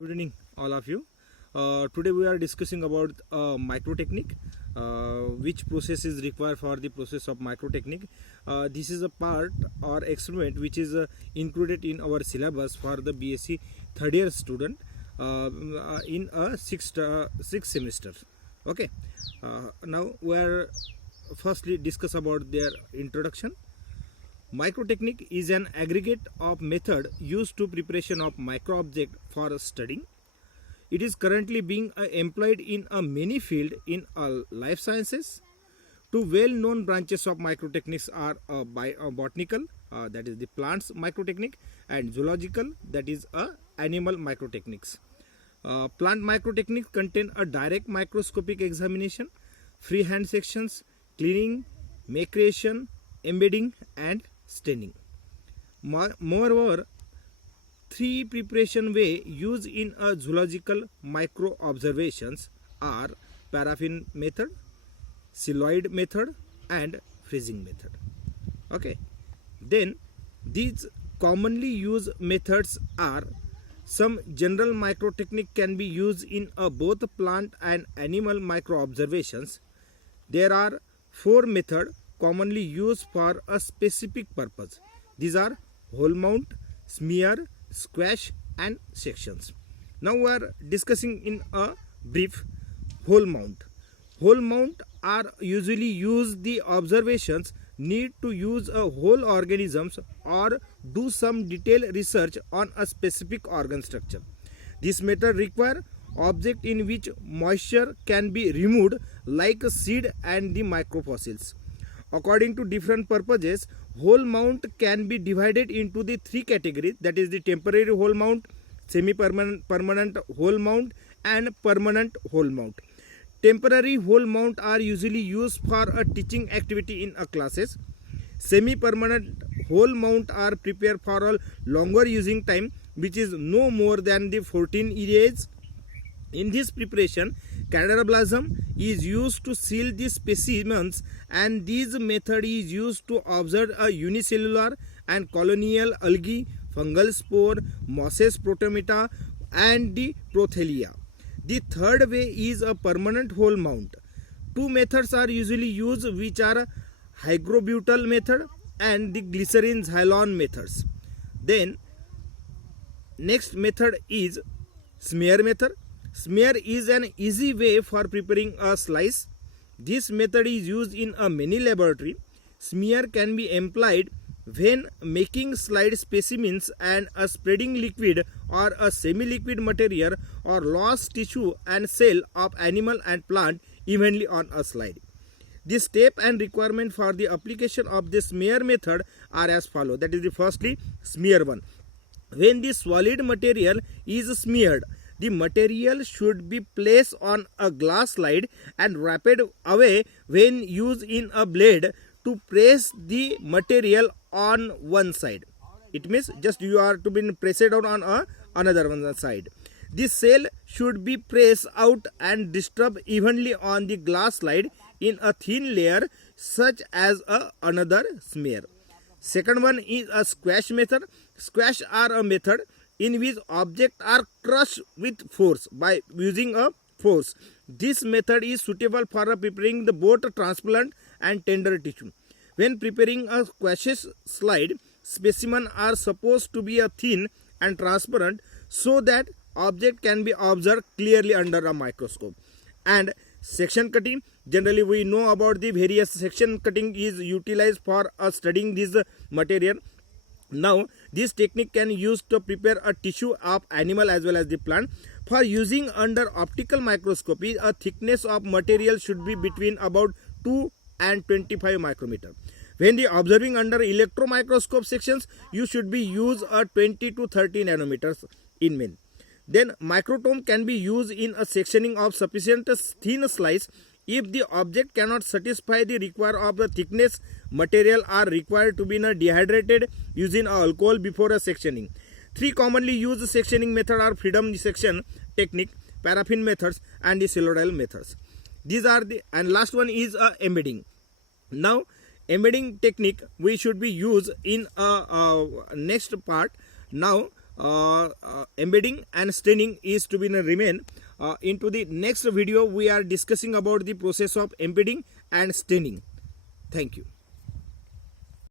Good evening, all of you. Today we are discussing about micro technique, which process is required for the process of micro technique. This is a part or experiment which is included in our syllabus for the BSc third year student in a sixth semester. Okay. Now we are firstly discuss about their introduction. Microtechnique is an aggregate of method used to preparation of micro object for studying. It is currently being employed in a many field in life sciences. Two well-known branches of microtechniques are botanical, that is the plants microtechnique, and zoological, that is animal microtechniques. Plant microtechniques contain a direct microscopic examination, freehand sections, cleaning, macration, embedding, and staining. Moreover, three preparation way used in a zoological micro observations are paraffin method, celluloid method, and freezing method. Okay. Then these commonly used methods are: some general microtechnique can be used in both plant and animal micro observations. There are four methods commonly used for a specific purpose. These are hole mount, smear, squash, and sections. Now we are discussing in a brief hole mount. Hole mount are usually used the observations need to use a whole organisms or do some detailed research on a specific organ structure. This method require object in which moisture can be removed like a seed and the microfossils. According to different purposes, hole mount can be divided into the three categories, that is the temporary hole mount, permanent hole mount, and permanent hole mount. Temporary hole mount are usually used for a teaching activity in a classes. Semi-permanent hole mount are prepared for a longer using time, which is no more than the 14 years. In this preparation, caderoblasm is used to seal the specimens, and this method is used to observe a unicellular and colonial algae, fungal spore, mosses protomata, and the prothelia. The third way is a permanent hole mount. Two methods are usually used, which are hygrobutyl method and the glycerin xylon methods. Then next method is smear method. Smear is an easy way for preparing a slice. This method is used in a many laboratory. Smear can be employed when making slide specimens and a spreading liquid or a semi-liquid material or lost tissue and cell of animal and plant evenly on a slide. The step and requirement for the application of the smear method are as follows. That is the firstly smear one. When the solid material is smeared, the material should be placed on a glass slide and wrapped away when used in a blade to press the material on one side. It means just you are to be pressed down on another one side. This cell should be pressed out and disturbed evenly on the glass slide in a thin layer such as another smear. Second one is a squash method. Squash are a method in which objects are crushed with force by using a force. This method is suitable for preparing the both transplant and tender tissue. When preparing a squashes slide, specimens are supposed to be thin and transparent so that object can be observed clearly under a microscope. And section cutting, generally we know about the various section cutting is utilized for studying this material. Now, this technique can use to prepare a tissue of animal as well as the plant. For using under optical microscopy, a thickness of material should be between about 2 and 25 micrometer. When the observing under electron microscope sections, you should be use a 20 to 30 nanometers in min. Then microtome can be used in a sectioning of sufficient thin slice. If the object cannot satisfy the require of the thickness, material are required to be dehydrated using alcohol before a sectioning. Three commonly used sectioning method are freedom section technique, paraffin methods, and the celluloid methods. These are the, and last one is embedding. Now embedding technique we should be used in next part. Now embedding and staining is to be remain. Into the next video we are discussing about the process of embedding and staining. Thank you.